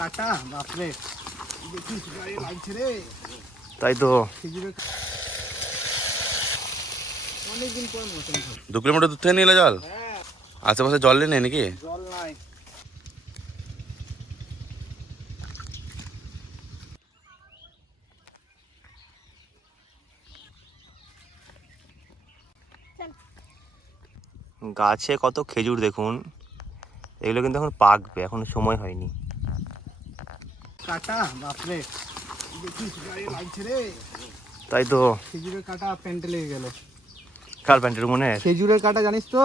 কাটা বাপরে, দেখিস গায়ে লাগছে রে। তাই তো খেজুরের অনেকদিন পর মটন খাবো। 2 কিলোমিটার দূর থেকে নিলে জল? হ্যাঁ, আশেপাশে জল নেই নাকি? জল নাই। গাছে কত খেজুর দেখুন, এগুলো কিন্তু এখন পাকবে, এখন সময় হয়নি। কাটা বাপরে, দেখিস গায়ে লাগছে রে। তাই তো খেজুরের কাটা প্যান্টে লেগে গেল। কার প্যান্টের মনে? খেজুরের কাটা জানিস তো,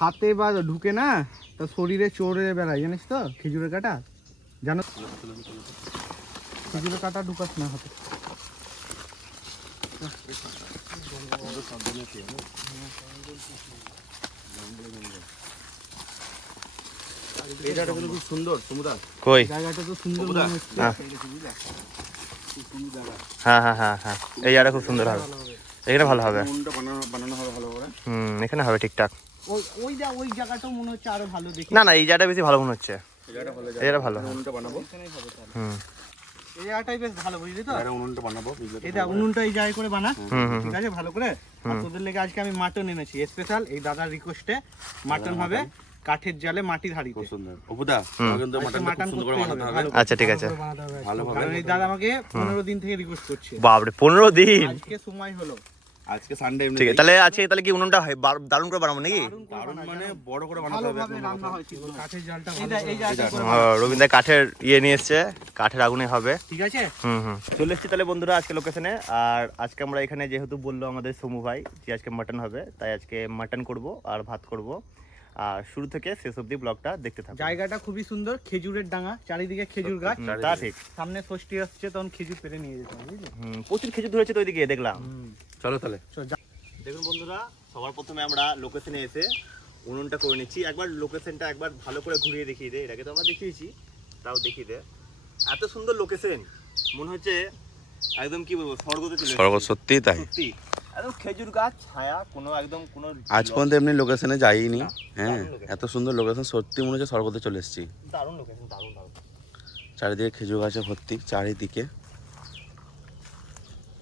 হাতে বা ঢুকে না, তো শরীরে চড়ে বেড়ায়, জানিস তো খেজুরের কাটা? জানো খেজুরের কাটা ঢুকাস না হাতে। এই জায়গাটা কিন্তু খুব সুন্দর সমুদা। কই? জায়গাটা তো সুন্দর বুঝলা? মনে হচ্ছে। হ্যাঁ হ্যাঁ হ্যাঁ হ্যাঁ হ্যাঁ, এই জায়গাটা খুব সুন্দর হবে, এখানে ভালো হবে। উনুনটা বানানো হবে ভালো করে। এখানে হবে ঠিকঠাক। ওই জায়গাটাও মনে হচ্ছে আরো ভালো দেখি। না না, এই জায়গাটা বেশি ভালো মনে হচ্ছে, এই জায়গাটা ভালো এই জায়গাটা ভালো। উনুনটা বানাবো। এখানেই হবে তাহলে। হুম এই জায়গাটাই বেশ ভালো, বুঝলি তো? এটা উনুনটা বানাবো বুঝলে তো? এই দেখ উনুনটা এই জায়গায় করে বানা, হুম হুম ঠিক আছে, ভালো করে। আর তোদের লেগে আজকে আমি মাটন এনেছি স্পেশাল, এই দাদার রিকোয়েস্টে মাটন হবে কাঠের জালে মাটির হাঁড়িতে। খুব সুন্দর। অপুদা তোমার কিন্তু আজকে মাটনটা খুব মাটন সুন্দর করে করতে বানাতে হবে, হবে। ভালো আচ্ছা ঠিক আছে। করে বানাতে হবে আজকে। ভালোভাবে। কারণ এই দাদা আমাকে 15 দিন থেকে রিকোয়েস্ট করছে, বাপরে 15 দিন! আজকে সময় হলো। আজকে সানডে এমনি ঠিক আছে, তাহলে আজকে তাহলে কি উনুনটা দারুণ করে বানাবো নাকি? দারুণ মানে বড় করে বানাতে হবে। ভালোভাবে রান্না হয় কিন্তু কাঠের জালটা এই জায়গাটা করে রবীন্দ্র কাঠের ইয়ে নিয়ে এসছে, কাঠের আগুনে হবে। ঠিক আছে। চলে এসেছি তাহলে বন্ধুরা আজকে লোকেশনে। আর আজকে আমরা এখানে যেহেতু বললো আমাদের সমু ভাই যে আজকে মাটন হবে, তাই আজকে মাটন করব আর ভাত করব। আর শুরু থেকে শেষ অবধি ব্লগটা দেখতে থাকো। জায়গাটা খুবই সুন্দর, খেজুরের ডাঙা, চারিদিকে খেজুর গাছ। তা ঠিক। সামনে ষষ্ঠী আসছে, তখন খেজুর পেরে নিয়ে যেতে হবে, বুঝলি? প্রচুর খেজুর ধরেছে তো ওইদিকে দেখলাম। চলো তাহলে। দেখুন বন্ধুরা, সবার প্রথমে আমরা লোকেশনে এসে উনুনটা করে নিচ্ছি। একবার লোকেশনটা একবার ভালো করে ঘুরিয়ে দেখিয়ে দে, এটাকে তো আমরা দেখিয়েছি, তাও দেখিয়ে দে। এত সুন্দর লোকেশন, মনে হচ্ছে একদম কি বলবো, স্বর্গতে চলে এসেছি। স্বর্গ, সত্যিই তাই। সত্যি একদম খেজুর গাছ ছায়া, কোনো একদম কোনো আজ পর্যন্ত এমনি লোকেশনে যাইনি। না, হ্যাঁ, দারুণ location। এত সুন্দর লোকেশন, সত্যি মনে হচ্ছে স্বর্গতে চলে এসেছি। দারুণ লোকেশন, দারুণ দারুণ। চারিদিকে খেজুর গাছে ভর্তি, চারিদিকে।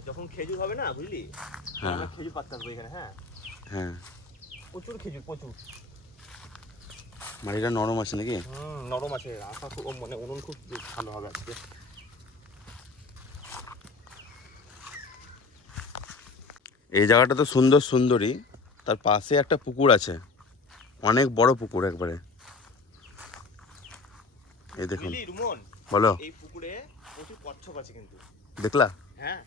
যখন খেজুর হবে না, বুঝলি, হ্যাঁ। আমরা খেজুর পাতা আসবো এখানে। হ্যাঁ, হ্যাঁ, প্রচুর খেজুর, প্রচুর। মাটিটা নরম আছে নাকি? নরম আছে, আশা খুব মানে উনুন খুব ভালো হবে আজকে। এই জায়গাটা তো সুন্দর সুন্দরী, তার পাশে একটা পুকুর আছে, অনেক বড় পুকুর একবারে। এই দেখুন। বুঝলি রুমন, বলো। এই পুকুরে প্রচুর কচ্ছপ আছে কিন্তু। দেখলা? হ্যাঁ,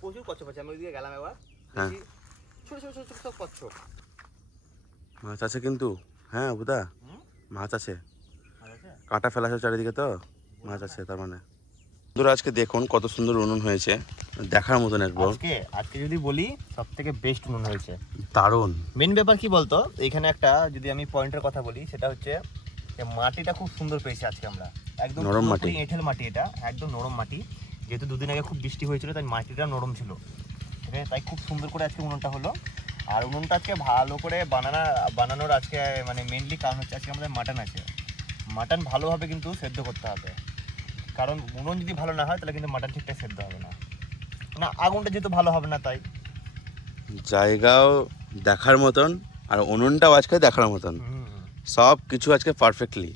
প্রচুর কচ্ছপ আছে। আমি ওইদিকে গেলাম একবার, হ্যাঁ। দেখি ছোট ছোট ছোট ছোট সব কচ্ছপ। মাছ আছে কিন্তু। হ্যাঁ বুদা, হুম? মাছ আছে। ভালো আছে? কাঁটা ফেলা আছে চারিদিকে, তো মাছ আছে তার মানে। বন্ধুরা আজকে দেখুন কত সুন্দর উনুন হয়েছে, দেখার মতন একবার। আজকে যদি বলি সব থেকে বেস্ট উনুন হয়েছে। দারুণ। মেন ব্যাপার কি বলতো, এখানে একটা যদি আমি পয়েন্টের কথা বলি, সেটা হচ্ছে যে মাটিটা খুব সুন্দর পেয়েছি আজকে আমরা, একদম নরম পুরোপুরি মাটি। এঁটেল মাটি, এটা একদম নরম মাটি। যেহেতু দুদিন আগে খুব বৃষ্টি হয়েছিল, তাই মাটিটা নরম ছিল, ঠিক আছে, তাই খুব সুন্দর করে আজকে উনুনটা হলো। আর উনুনটা আজকে ভালো করে বানানোর আজকে মানে মেনলি কারণ হচ্ছে আজকে আমাদের মাটন আছে। মাটন ভালোভাবে কিন্তু সেদ্ধ করতে হবে, কারণ উনুন যদি ভালো না হয় তাহলে কিন্তু মাটন ঠিকঠাক সেদ্ধ হবে না, না আগুনটা যেহেতু ভালো হবে না, তাই। জায়গাও দেখার মতন, আর উনুনটাও আজকে দেখার মতন, সব কিছু আজকে পারফেক্টলি।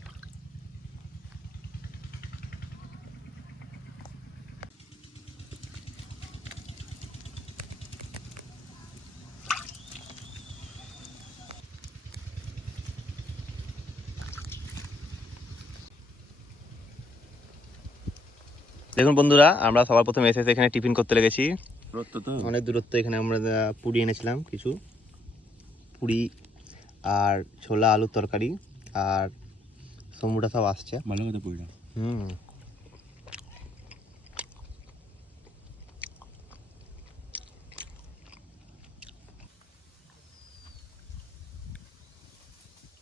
দেখুন বন্ধুরা, আমরা সবার প্রথমে এসে এখানে টিফিন করতে লেগেছি। তো অনেক দূরত্ব, এখানে আমরা পুরি এনেছিলাম কিছু, পুরি আর ছোলা আলুর তরকারি, আর সমুটা সব আসছে। ভালো কথা পুরিটা।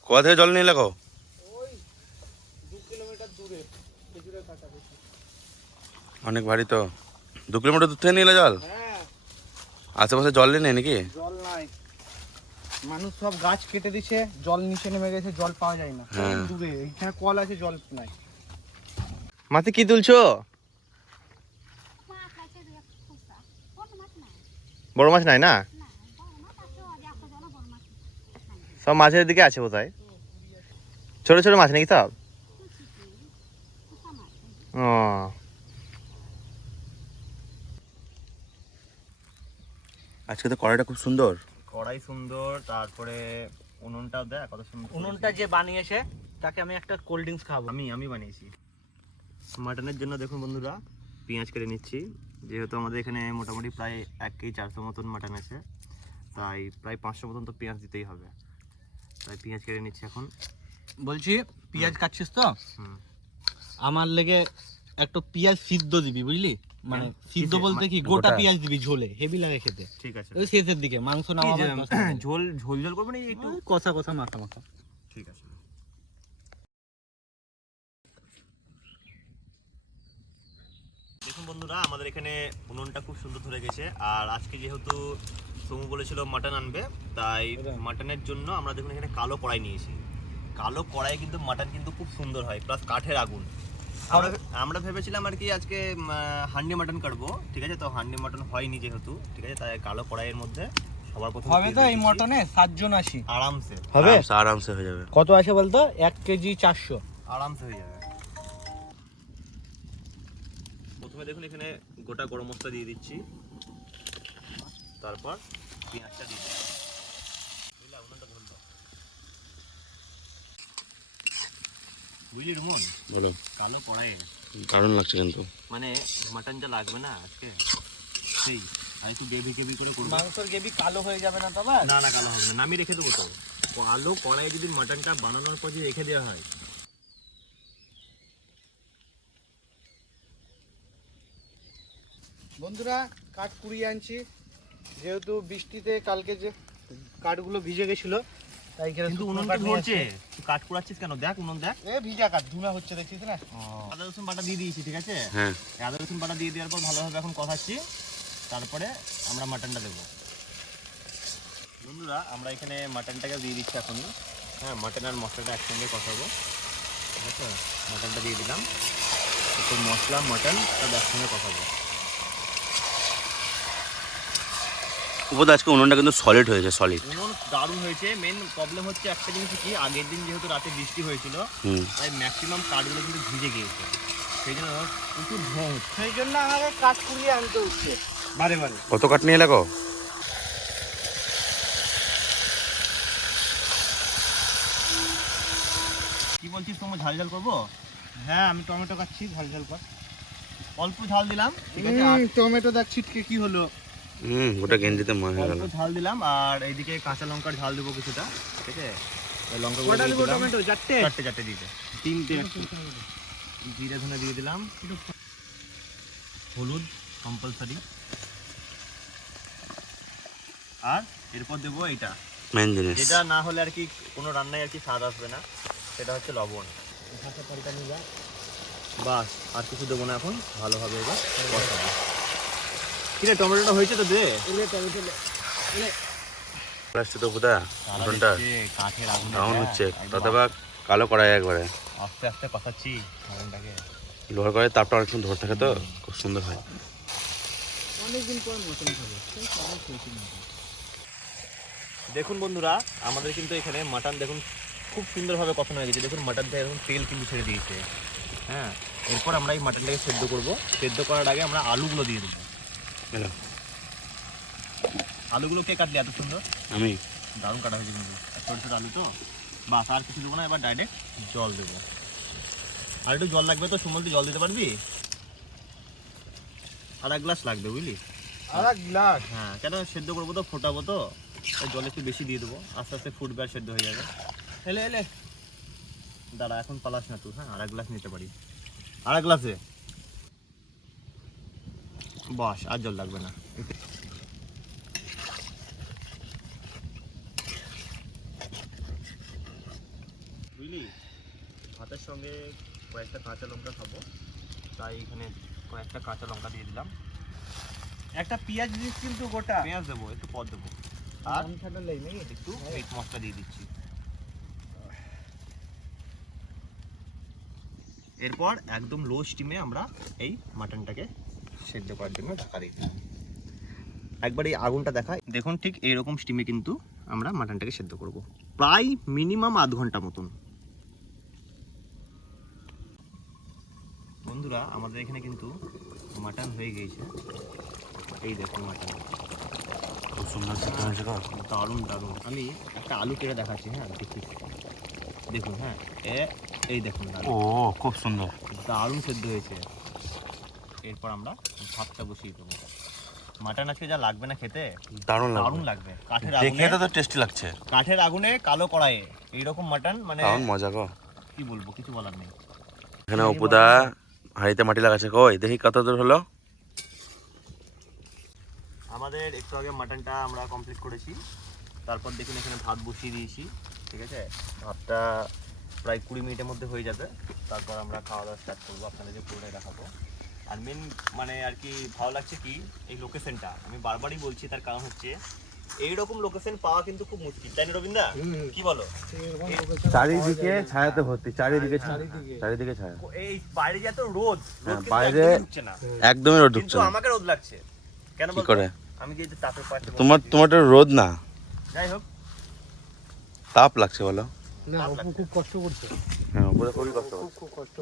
কোথা থেকে জল নিয়ে লাগো? ওই 2 কিলোমিটার দূরে খেজুরের কাটা বেশি। অনেক ভারী তো। 2 কিলোমিটার দূর থেকে নিলে জল? হ্যাঁ, আশেপাশে জল নেই নাকি? জল নাই, মানুষ সব গাছ কেটে দিচ্ছে, জল নিচে নেমে গেছে, জল পাওয়া যায় না। হ্যাঁ। দূরে এখানে কল আছে, জল নাই। মাছে কি তুলছো? বড় মাছ নাই না? সব মাছের দিকে আছে বোধহয়। ছোট ছোট মাছ নাকি সব? ও আজকে তো কড়াইটা খুব সুন্দর। কড়াই সুন্দর, তারপরে উনুনটা দেখ কত সুন্দর। উনুনটা যে বানিয়েছে তাকে আমি একটা কোল্ড ড্রিঙ্কস খাবো। আমি বানিয়েছি। মাটনের জন্য দেখুন বন্ধুরা পেঁয়াজ কেটে নিচ্ছি, যেহেতু আমাদের এখানে মোটামুটি প্রায় 1 কেজি 400 মতন মাটন আছে, তাই প্রায় 500 মতন তো পেঁয়াজ দিতেই হবে, তাই পেঁয়াজ কেটে নিচ্ছি এখন। বলছি পেঁয়াজ কাটছিস তো, হুম। আমার লেগে একটা পেঁয়াজ সিদ্ধ দিবি বুঝলি, মানে সিদ্ধ কিসে? বলতে কি গোটা? গোটা পেঁয়াজ দিবি, ঝোলে হেভি লাগে খেতে। ঠিক আছে। ওই শেষের দিকে মাংস না হবে, ঝোল ঝোল ঝোল করবো না একটু? কষা কষা মাখা মাখা। ঠিক আছে। দেখুন বন্ধুরা আমাদের এখানে উনুনটা খুব সুন্দর ধরে গেছে, আর আজকে যেহেতু সোমু বলেছিল মাটন আনবে, তাই মাটনের জন্য আমরা দেখুন এখানে কালো কড়াই নিয়েছি। কালো কড়াই কিন্তু মাটন কিন্তু খুব সুন্দর হয়, প্লাস কাঠের আগুন। আমরা ভেবেছিলাম আর কি আজকে হান্ডি মাটন কাটবো, ঠিক আছে, তো হান্ডি মাটন হয়নি যেহেতু, ঠিক আছে, তাই কালো কড়াইয়ের মধ্যে সবার প্রথমে হবে তো এই মটনে 7 জন আসি আরামসে হবে। আরামসে হয়ে যাবে। কত আছে বলতো? 1 কেজি 400। আরামসে হয়ে যাবে। প্রথমে দেখুন এখানে গোটা গরম মশলা দিয়ে দিচ্ছি, তারপর পেঁয়াজটা দিয়ে দিচ্ছি। বুঝলা, উনুনটা ধরলো। বুঝলি রুমন, বলো। কালো কড়াইয়ে দারুণ লাগছে কিন্তু। মানে মাটন যা লাগবে না আজকে, সেই আর একটু গ্রেভি গ্রেভি করে করবো। মাংসের গ্রেভি কালো হয়ে যাবে না তবে? না না, কালো হবে না, নামিয়ে রেখে দেবো তো। কালো কড়াইয়ে যদি মাটনটা বানানোর পর যদি রেখে দেওয়া হয়, বন্ধুরা কাঠ কুড়িয়ে আনছি, যেহেতু বৃষ্টিতে কালকে যে কাঠগুলো ভিজে গেছিল, তাই কিন্তু উনুনটা ধরছে। তুই কাঠ কুড়াচ্ছিস কেন? দেখ উনুন দেখ। ভিজা কাঠ ধুনা হচ্ছে দেখছিস না? আদা রসুন বাটা দিয়ে দিয়েছি, ঠিক আছে। হ্যাঁ। আদা রসুন বাটা দিয়ে দেওয়ার পর ভালোভাবে এখন কষাচ্ছি, তারপরে আমরা মাটনটা দেবো। বন্ধুরা আমরা এখানে মাটনটাকে দিয়ে দিচ্ছি এখনই। হ্যাঁ, মাটন আর মশলাটা একসঙ্গে কষাবো, ঠিক আছে। মাটনটা দিয়ে দিলাম, একটু মশলা মাটন সব একসঙ্গে কষাবো। উপর আজকে উনুনটা কিন্তু সলিড হয়েছে, সলিড। উনুন দারুণ হয়েছে। মেন প্রবলেম হচ্ছে একটা জিনিস কি, আগের দিন যেহেতু রাতে বৃষ্টি হয়েছিল, তাই ম্যাক্সিমাম কাঠগুলো কিন্তু ভিজে গিয়েছে, সেই জন্য প্রচুর ধোঁয়া হচ্ছে। সেই জন্য আমাকে কাঠ কুড়িয়ে আনতে হচ্ছে বারে বারে। কত কাঠ নিয়ে লাগো? কি বলছিস তোমার, ঝাল ঝাল করবো? হ্যাঁ আমি টমেটো কাটছি, ঝাল ঝাল কর। অল্প ঝাল দিলাম, ঠিক আছে। আর টমেটো দেখ ছিটকে কি হলো। ওটা গেঞ্জিতে মনে হয়ে গেল। অল্প ঝাল দিলাম, আর এইদিকে কাঁচা লঙ্কার ঝাল দেবো কিছুটা, ঠিক আছে। লঙ্কা গুঁড়ো দিয়ে দিলাম। টমেটো চারটে চারটে দিয়ে দে। 3টে। জিরে ধনে দিয়ে দিলাম, হলুদ কম্পালসারি, আর এরপর দেবো এইটা, মেন জিনিস যেটা না হলে আর কি কোনো রান্নায় আর কি স্বাদ আসবে না, সেটা হচ্ছে লবণ। বাস, আর কিছু দেবো না এখন, ভালোভাবে এবার কষাবো। ঠিক আছে, টমেটোটা হয়েছে তো দে। আসছে তো কোথা উনুনটা কাঠের আগুন ডাউন হচ্ছে, তাতে বা কালো কড়াই একবারে। আস্তে আস্তে কষাচ্ছি আগুনটাকে। লোহার কড়াই তাপটা অনেকক্ষণ ধরে থাকে তো, খুব সুন্দর হয়। অনেকদিন পর মটন খাবো। দেখুন বন্ধুরা আমাদের কিন্তু এখানে মাটন দেখুন খুব সুন্দরভাবে কষানো হয়ে গেছে। দেখুন মাটন থেকে এখন তেল কিন্তু ছেড়ে দিয়েছে। হ্যাঁ, এরপর আমরা এই মাটনটাকে সেদ্ধ করব। সেদ্ধ করার আগে আমরা আলুগুলো দিয়ে দেবো। এলো। আলুগুলো কে কাটলি এত সুন্দর? আমি। দারুণ কাটা হয়েছে কিন্তু, ছোটো ছোটো আলু তো। বাস, আর কিছু দেবো না, এবার ডাইরেক্ট জল দেবো। আর একটু জল লাগবে তো, সুমল তুই জল দিতে পারবি? আর 1 গ্লাস লাগবে বুঝলি। আর এক গ্লাস? হ্যাঁ, কেন সেদ্ধ করবো তো, ফোটাবো তো, তাই জল একটু বেশি দিয়ে দেবো। আস্তে আস্তে ফুটবে আর সেদ্ধ হয়ে যাবে। এলে দাঁড়া, এখন পালাস না তুই। হ্যাঁ, আর 1 গ্লাস নিতে পারি। আর 1 গ্লাসে বাস, আর জল লাগবে না। বুঝলি, ভাতের সঙ্গে কয়েকটা কাঁচা লঙ্কা খাবো, তাই এখানে কয়েকটা কাঁচা লঙ্কা দিয়ে দিলাম। একটা পেঁয়াজ দিস কিন্তু গোটা। পেঁয়াজ দেবো, একটু পর দেবো। আর একটু মিট মশলা দিয়ে দিচ্ছি। এরপর একদম লো স্টিমে আমরা এই মাটনটাকে সেদ্ধ করার জন্য ঢাকা দিই। একবার এই আগুনটা দেখায়, দেখুন ঠিক এইরকম স্টিমে কিন্তু আমরা মাটনটাকে সেদ্ধ করব, প্রায় মিনিমাম আধ ঘন্টা মতন। বন্ধুরা আমাদের এখানে কিন্তু মাটন হয়ে গিয়েছে, এই দেখুন মাটন খুব সুন্দর সেদ্ধ হয়েছে গো। দারুণ দারুণ। আমি একটা আলু কেটে দেখাচ্ছি, হ্যাঁ দেখুন, দেখুন হ্যাঁ এই দেখুন ও খুব সুন্দর। দারুণ সেদ্ধ হয়েছে। এরপর আমরা ভাতটা বসিয়ে দেবো। মাটন আজকে যা লাগবে না খেতে, দারুণ দারুণ লাগবে, লাগবে। কাঠের দেখে আগুনে, তো টেস্টি লাগছে। কাঠের আগুনে কালো কড়াইয়ে এইরকম মাটন, মানে দারুণ মজা গো। কি বলবো, কিছু বলার নেই। এখানে অপুদা হাঁড়িতে মাটি লাগাচ্ছে, কই দেখি কত দূর হলো। আমাদের একটু আগে মাটনটা আমরা কমপ্লিট করেছি, তারপর দেখুন এখানে ভাত বসিয়ে দিয়েছি, ঠিক আছে। ভাতটা প্রায় 20 মিনিটের মধ্যে হয়ে যাবে, তারপর আমরা খাওয়া দাওয়া স্টার্ট করবো, আপনাদেরকে পুরোটাই দেখাবো। আর মেন মানে আর কি ভালো লাগছে কি, এই লোকেশনটা আমি বারবারই বলছি, তার কারণ হচ্ছে এইরকম লোকেশন পাওয়া কিন্তু খুব মুশকিল, তাই না রবীন্দ্র, কি বলো? চারিদিকে ছায়াতে ভর্তি, চারিদিকে চারিদিকে ছায়া। এই বাইরে যত রোদ, হ্যাঁ, কিন্তু বাইরে একদমই ঢুকছে না, একদমই রোদ ঢুকছে কিন্তু না। আমাকে রোদ লাগছে কেন কি বলতো? করে? আমি যে তাপের পাশে তোমার তো রোদ না, যাই হোক, তাপ লাগছে বলো। না অপু খুব কষ্ট করছে, হ্যাঁ উপরে খুবই কষ্ট হচ্ছে। খুব কষ্ট।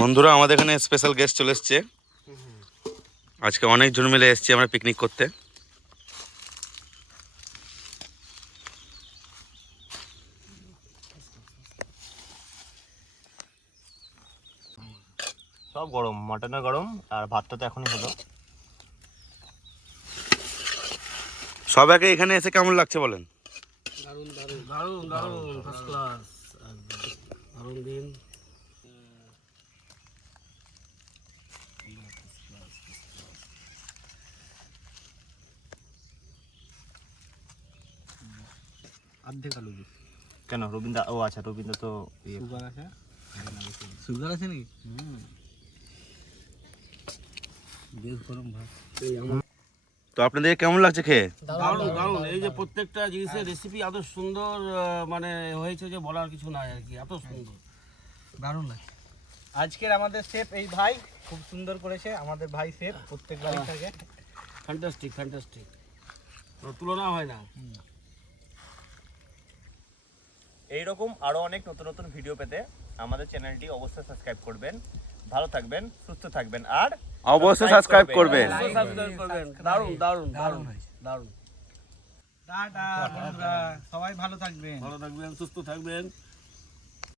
বন্ধুরা আমাদের এখানে স্পেশাল গেস্ট চলে এসছে, আজকে অনেকজন মিলে এসেছি আমরা পিকনিক করতে। সব গরম, মাটনও গরম আর ভাতটা তো এখনই হলো। সবাইকে এখানে এসে কেমন লাগছে বলেন? দারুণ দারুণ দারুণ দারুণ ফার্স্ট ক্লাস, দারুণ দিন। অর্ধেক আলু দিই। কেন রবীন্দ্র, ও আচ্ছা রবীন্দ্র তো সুগার আছে, সুগার আছে নাকি? বেশ গরম ভাত। তো আপনাদের কেমন লাগছে খেয়ে? দারুণ দারুণ। এই যে প্রত্যেকটা জিনিসের রেসিপি এত সুন্দর মানে হয়েছে যে বলার কিছু নাই আর কি, এত সুন্দর। দারুণ লাগে। আজকের আমাদের শেফ এই ভাই খুব সুন্দর করেছে, আমাদের ভাই শেফ প্রত্যেক বাড়ি থাকে। ফ্যান্টাস্টিক ফ্যান্টাস্টিক, তুলনা হয় না। এইরকম আরো অনেক নতুন নতুন ভিডিও পেতে আমাদের চ্যানেলটি অবশ্যই সাবস্ক্রাইব করবেন। ভালো থাকবেন, সুস্থ থাকবেন, আর অবশ্যই সাবস্ক্রাইব করবেন। সাবস্ক্রাইব করবেন। দারুণ দারুণ দারুণ দারুণ। টাটা বন্ধুরা, সবাই ভালো থাকবেন। ভালো থাকবেন, সুস্থ থাকবেন।